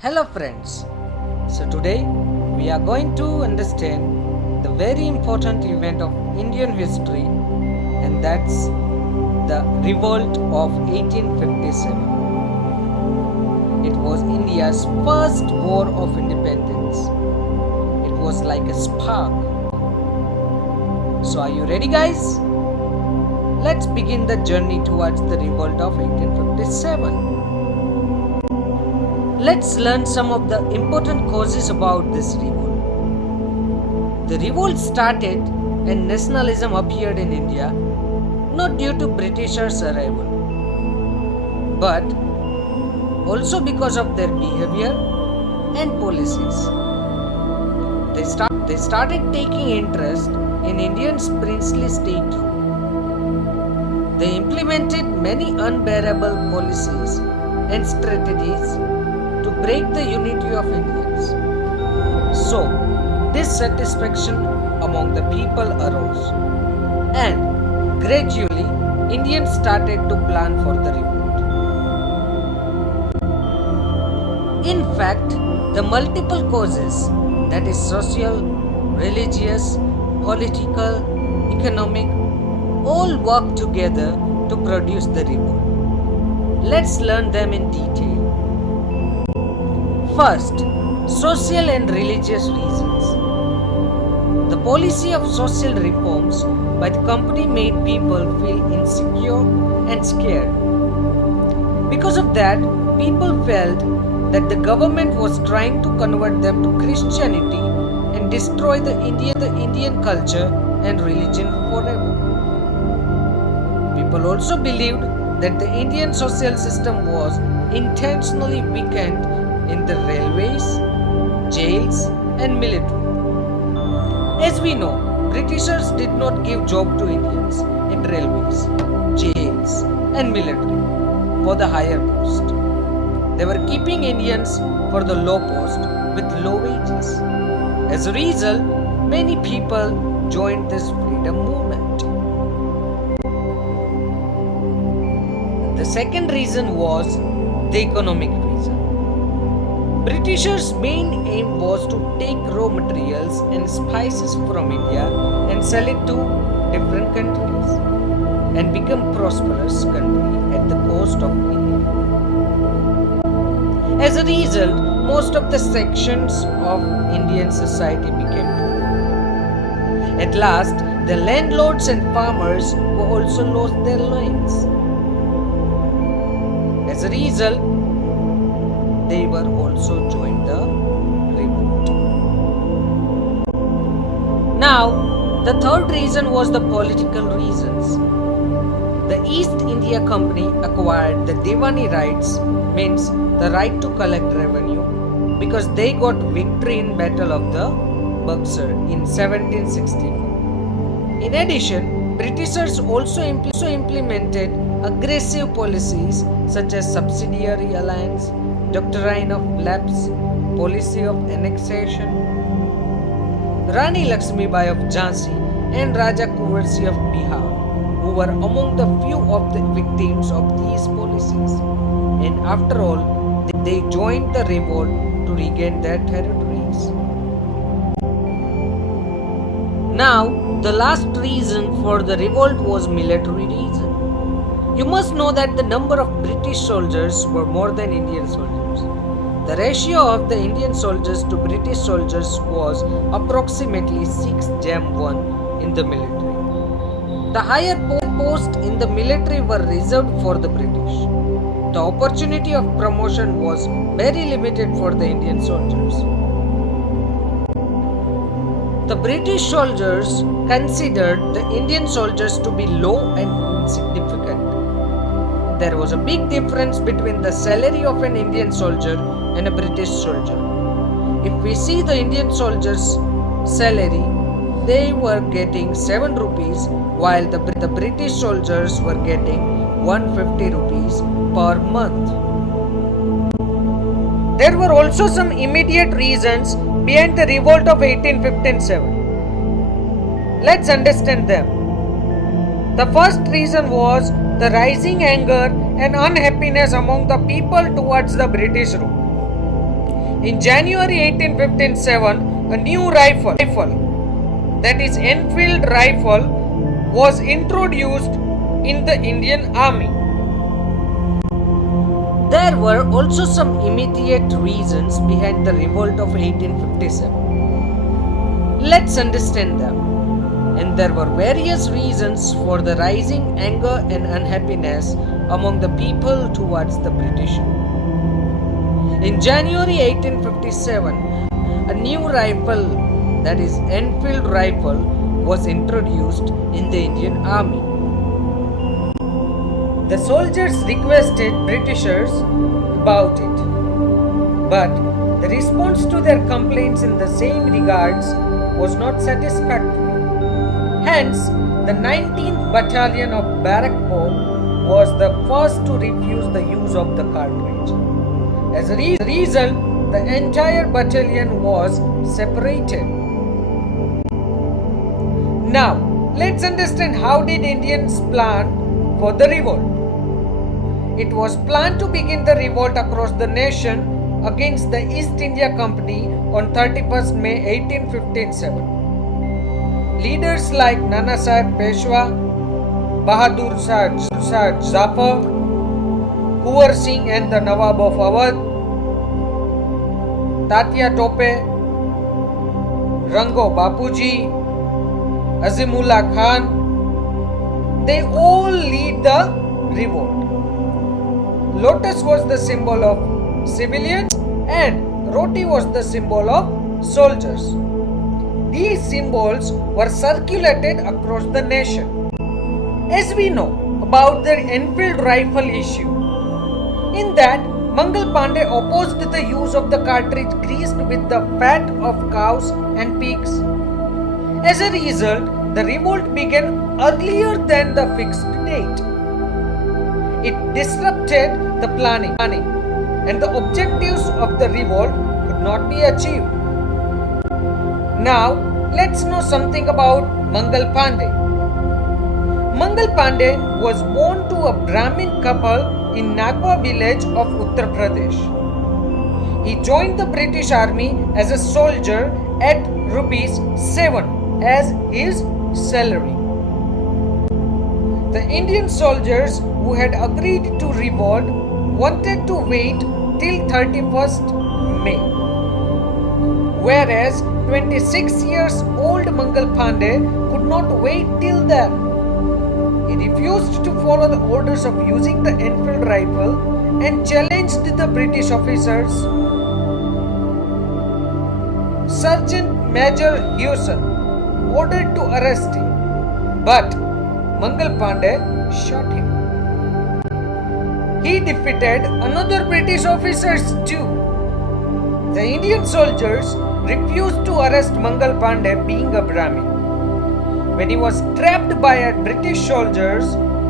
Hello friends. So today we are going to understand the very important event of Indian history, and that's the revolt of 1857. It was India's first war of independence. It was like a spark. So are you ready guys? Let's begin the journey towards the revolt of 1857. Let's learn some of the important causes about this revolt. The revolt started when nationalism appeared in India, not due to Britishers' arrival, but also because of their behavior and policies. They started taking interest in Indians' princely statehood. They implemented many unbearable policies and strategies to break the unity of Indians. So, dissatisfaction among the people arose, and gradually Indians started to plan for the revolt. In fact, the multiple causes, that is social, religious, political, economic, all work together to produce the revolt. Let's learn them in detail. First, social and religious reasons. The policy of social reforms by the company made people feel insecure and scared. Because of that, people felt that the government was trying to convert them to Christianity and destroy the Indian culture and religion forever. People also believed that the Indian social system was intentionally weakened in the railways, jails and military. As we know, Britishers did not give job to Indians in railways, jails and military for the higher post. They were keeping Indians for the low post with low wages. As a result, many people joined this freedom movement. The second reason was the economic reason. Britishers' main aim was to take raw materials and spices from India and sell it to different countries and become prosperous country at the cost of India. As a result, most of the sections of Indian society became poor. At last, the landlords and farmers who also lost their lands. As a result, they were also joined the revolt. Now, the third reason was the political reasons. The East India Company acquired the Diwani rights, means the right to collect revenue, because they got victory in Battle of the Buxar in 1764. In addition, Britishers also implemented aggressive policies such as subsidiary alliance, doctrine of lapse, policy of annexation. Rani Lakshmibai of Jhansi and Raja Kunwar Singh of Bihar, who were among the few of the victims of these policies, and after all, they joined the revolt to regain their territories. Now, the last reason for the revolt was military reason. You must know that the number of British soldiers were more than Indian soldiers. The ratio of the Indian soldiers to British soldiers was approximately 6:1 in the military. The higher posts in the military were reserved for the British. The opportunity of promotion was very limited for the Indian soldiers. The British soldiers considered the Indian soldiers to be low and insignificant. There was a big difference between the salary of an Indian soldier and a British soldier. If we see the Indian soldiers' salary, they were getting 7 rupees while the British soldiers were getting 150 rupees per month. There were also some immediate reasons behind the revolt of 1857. Let's understand them. The first reason was the rising anger and unhappiness among the people towards the British rule. In January 1857, a new rifle, that is Enfield rifle, was introduced in the Indian Army. There were also some immediate reasons behind the revolt of 1857. Let's understand them. And there were various reasons for the rising anger and unhappiness among the people towards the British. In January 1857, a new rifle, that is Enfield rifle, was introduced in the Indian Army. The soldiers requested Britishers about it, but the response to their complaints in the same regards was not satisfactory. Hence, the 19th Battalion of Barakpur was the first to refuse the use of the cartridge. As a result, the entire battalion was separated. Now, let's understand how did Indians plan for the revolt. It was planned to begin the revolt across the nation against the East India Company on 31st May 1857. Leaders like Nana Sahib Peshwa, Bahadur Shah Zafar, Kuwar Singh and the Nawab of Awadh, Tatya Tope, Rango Bapuji, Azimullah Khan, they all lead the revolt. Lotus was the symbol of civilians and roti was the symbol of soldiers. These symbols were circulated across the nation. As we know about the Enfield rifle issue, in that Mangal Pandey opposed the use of the cartridge greased with the fat of cows and pigs. As a result, the revolt began earlier than the fixed date. It disrupted the planning and the objectives of the revolt could not be achieved. Now, let's know something about Mangal Pandey. Mangal Pandey was born to a Brahmin couple in Nagwa village of Uttar Pradesh. He joined the British Army as a soldier at ₹7 as his salary. The Indian soldiers who had agreed to revolt wanted to wait till 31st May. Whereas 26 years old Mangal Pandey could not wait till then. He refused to follow the orders of using the Enfield rifle and challenged the British officers. Sergeant Major Hewson ordered to arrest him, but Mangal Pandey shot him. He defeated another British officers too. The Indian soldiers refused to arrest Mangal Pandey being a Brahmin. When he was trapped by British soldiers,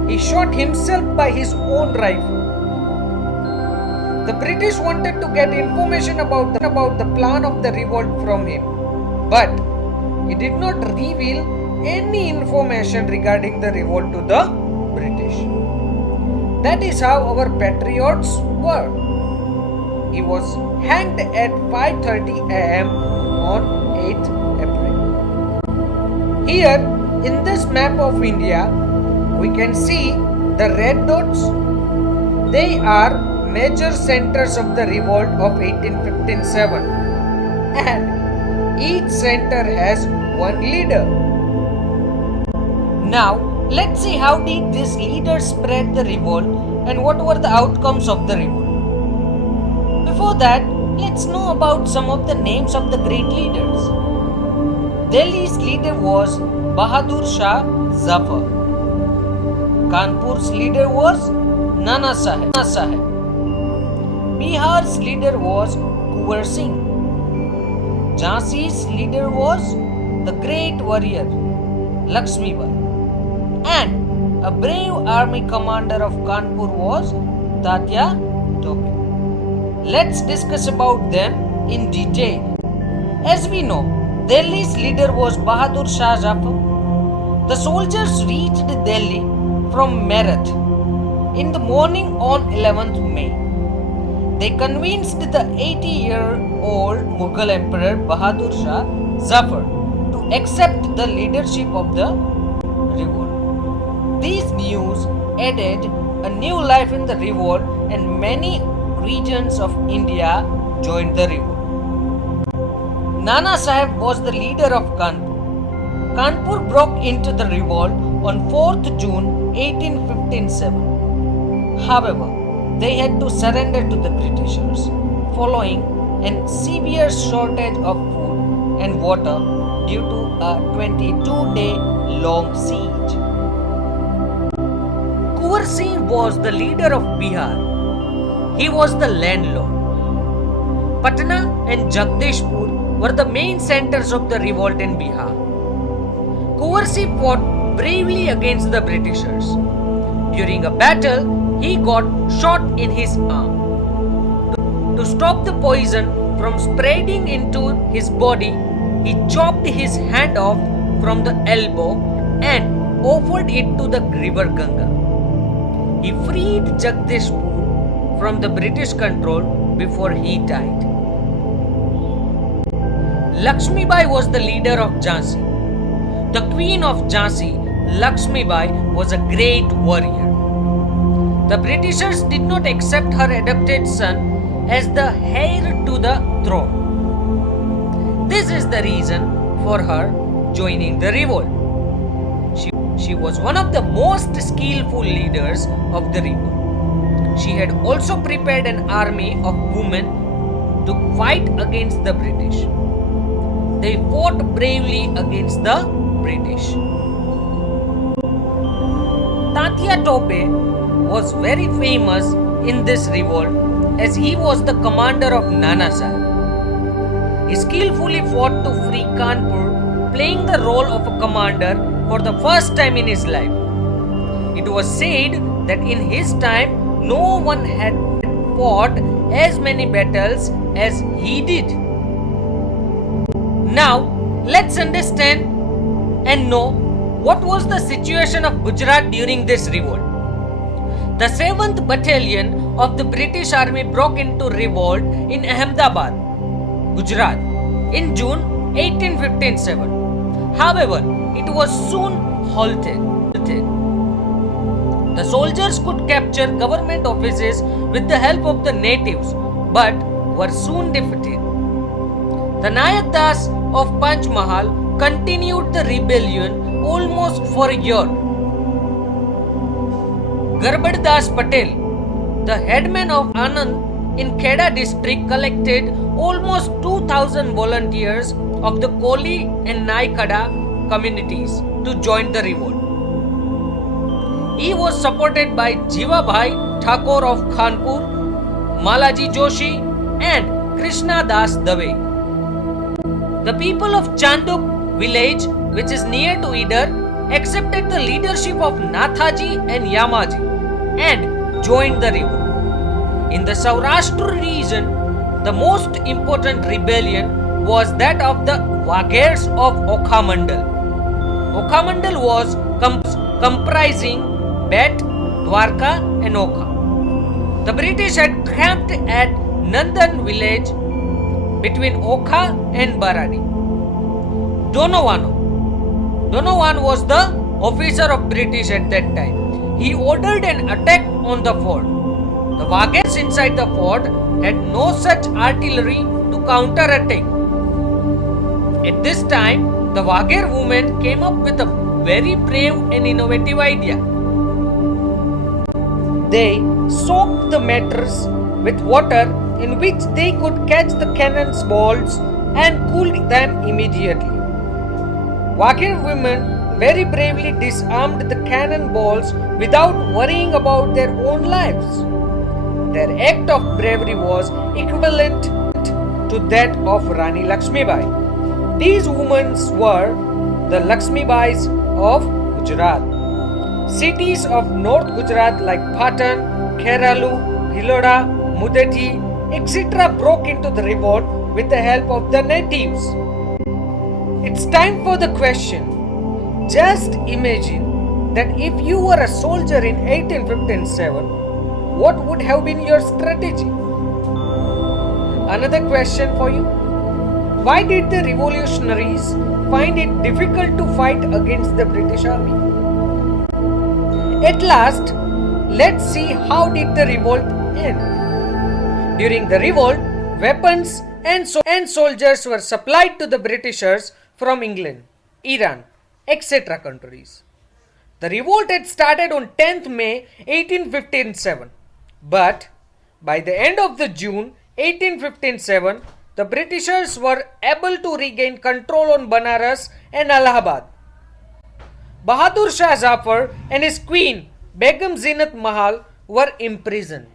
he shot himself by his own rifle. The British wanted to get information about the plan of the revolt from him, but he did not reveal any information regarding the revolt to the British. That is how our patriots were. He was hanged at 5:30 am on 8th April. Here in this map of India, we can see the red dots. They are major centers of the revolt of 1857, and each center has one leader. Now, let's see how did this leader spread the revolt and what were the outcomes of the revolt. Before that, let's know about some of the names of the great leaders. Delhi's leader was Bahadur Shah Zafar. Kanpur's leader was Nana Sahib. Bihar's leader was Kuwar Singh. Jhansi's leader was the great warrior Lakshmi Bai. And a brave army commander of Kanpur was Tatya Tope. Let's discuss about them in detail. As we know, Delhi's leader was Bahadur Shah Zafar. The soldiers reached Delhi from Meerut in the morning on 11th May. They convinced the 80-year-old Mughal Emperor Bahadur Shah Zafar to accept the leadership of the revolt. These news added a new life in the revolt, and many regions of India joined the revolt. Nana Sahib was the leader of Kanpur. Kanpur broke into the revolt on 4th June 1857. However, they had to surrender to the Britishers following a severe shortage of food and water due to a 22-day long siege. Kunwar Singh was the leader of Bihar. He was the landlord. Patna and Jagdishpur were the main centers of the revolt in Bihar. Kunwar Singh fought bravely against the Britishers. During a battle, he got shot in his arm. To stop the poison from spreading into his body, he chopped his hand off from the elbow and offered it to the river Ganga. He freed Jagdishpur from the British control before he died. Lakshmibai was the leader of Jhansi. The queen of Jhansi, Lakshmibai, was a great warrior. The Britishers did not accept her adopted son as the heir to the throne. This is the reason for her joining the revolt. She was one of the most skillful leaders of the revolt. She had also prepared an army of women to fight against the British. They fought bravely against the British. Tatia Tope was very famous in this revolt as he was the commander of Nana Sahib. He skillfully fought to free Kanpur, playing the role of a commander for the first time in his life. It was said that in his time no one had fought as many battles as he did. Now let's understand and know what was the situation of Gujarat during this revolt. The 7th Battalion of the British Army broke into revolt in Ahmedabad, Gujarat in June 1857. However, it was soon halted. The soldiers could capture government offices with the help of the natives but were soon defeated. The Nayak Das of Panchmahal continued the rebellion almost for a year. Garbad Das Patel, the headman of Anand in Kheda district, collected almost 2,000 volunteers of the Koli and Naikada communities to join the revolt. He was supported by Jiva Bhai Thakur of Khanpur, Malaji Joshi and Krishna Das Dave. The people of Chanduk village, which is near to Idar, accepted the leadership of Nathaji and Yamaji and joined the revolt. In the Saurashtra region, the most important rebellion was that of the Waghers of Okhamandal. Okhamandal was comprising Bet, Dwarka and Okha. The British had camped at Nandan village between Okha and Baradi. Donovan was the officer of British at that time. He ordered an attack on the fort. The Waghers inside the fort had no such artillery to counter-attack. At this time, the Wagher women came up with a very brave and innovative idea. They soaked the mattress with water in which they could catch the cannon's balls and cool them immediately. Wagher women very bravely disarmed the cannon balls without worrying about their own lives. Their act of bravery was equivalent to that of Rani Lakshmibai. These women were the Lakshmibais of Gujarat. Cities of North Gujarat like Patan, Kheralu, Bhiloda, Mudethi, etc. broke into the revolt with the help of the natives. It's time for the question. Just imagine that if you were a soldier in 1857, what would have been your strategy? Another question for you. Why did the revolutionaries find it difficult to fight against the British Army? At last, let's see how did the revolt end. During the revolt, weapons and soldiers were supplied to the Britishers from England, Iran, etc. countries. The revolt had started on 10th May 1857, but by the end of the June 1857, the Britishers were able to regain control on Banaras and Allahabad. Bahadur Shah Zafar and his queen Begum Zinat Mahal were imprisoned.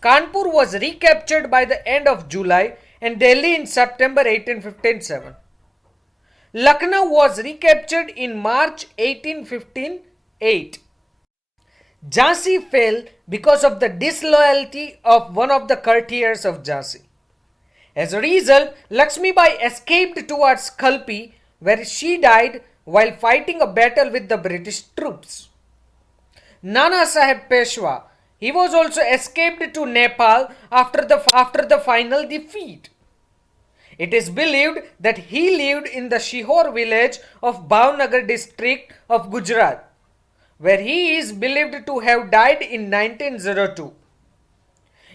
Kanpur was recaptured by the end of July and Delhi in September 1857. Lucknow was recaptured in March 1858. Jhansi fell because of the disloyalty of one of the courtiers of Jhansi. As a result, Lakshmibai escaped towards Kalpi, where she died while fighting a battle with the British troops. Nana Sahib Peshwa, he was also escaped to Nepal after the final defeat. It is believed that he lived in the Shihor village of Bhavnagar district of Gujarat, where he is believed to have died in 1902.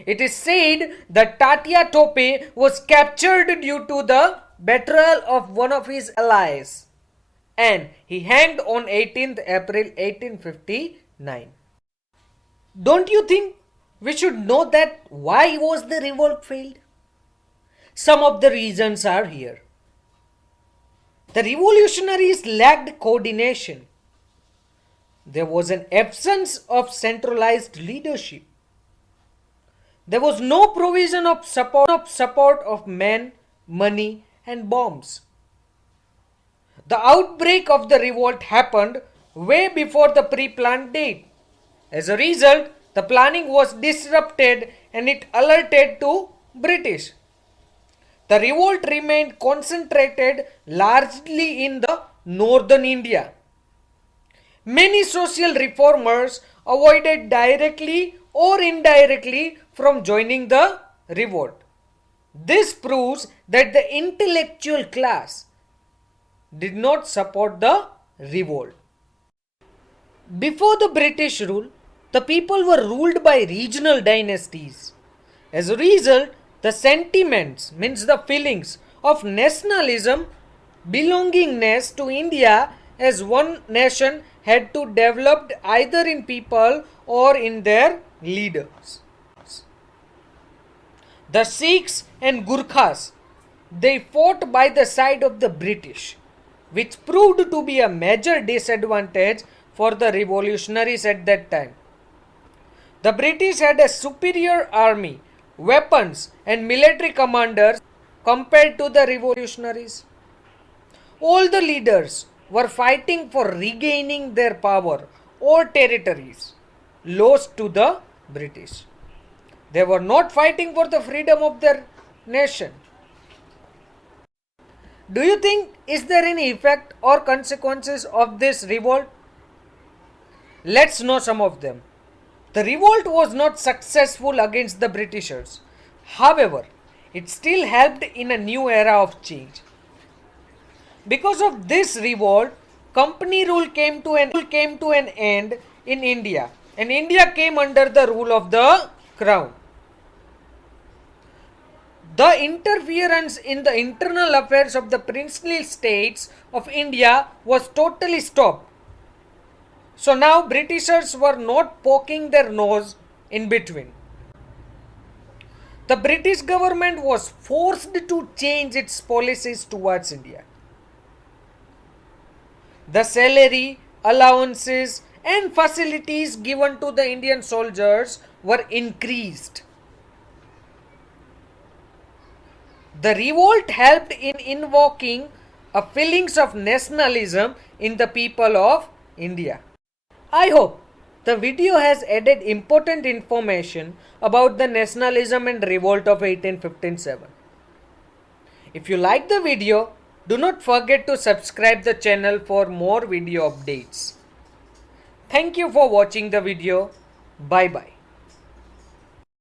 It is said that Tatya Tope was captured due to the betrayal of one of his allies, and he hanged on 18th April 1859. Don't you think we should know that why was the revolt failed? Some of the reasons are here. The revolutionaries lacked coordination. There was an absence of centralized leadership. There was no provision of support of men, money, and bombs. The outbreak of the revolt happened way before the pre-planned date. As a result, the planning was disrupted and it alerted to British. The revolt remained concentrated largely in the northern India. Many social reformers avoided directly or indirectly from joining the revolt. This proves that the intellectual class did not support the revolt. Before the British rule, the people were ruled by regional dynasties. As a result, the sentiments, means the feelings of nationalism, belongingness to India as one nation had to develop either in people or in their leaders. The Sikhs and Gurkhas, they fought by the side of the British, which proved to be a major disadvantage for the revolutionaries at that time. The British had a superior army, weapons and military commanders compared to the revolutionaries. All the leaders were fighting for regaining their power or territories lost to the British. They were not fighting for the freedom of their nation. Do you think is there any effect or consequences of this revolt? Let's know some of them. The revolt was not successful against the Britishers. However, it still helped in a new era of change. Because of this revolt, company rule came to an end in India, and India came under the rule of the crown. The interference in the internal affairs of the princely states of India was totally stopped. So now Britishers were not poking their nose in between. The British government was forced to change its policies towards India. The salary, allowances and facilities given to the Indian soldiers were increased. The revolt helped in invoking a feelings of nationalism in the people of India. I hope the video has added important information about the nationalism and revolt of 1857. If you like the video, do not forget to subscribe the channel for more video updates. Thank you for watching the video. Bye bye.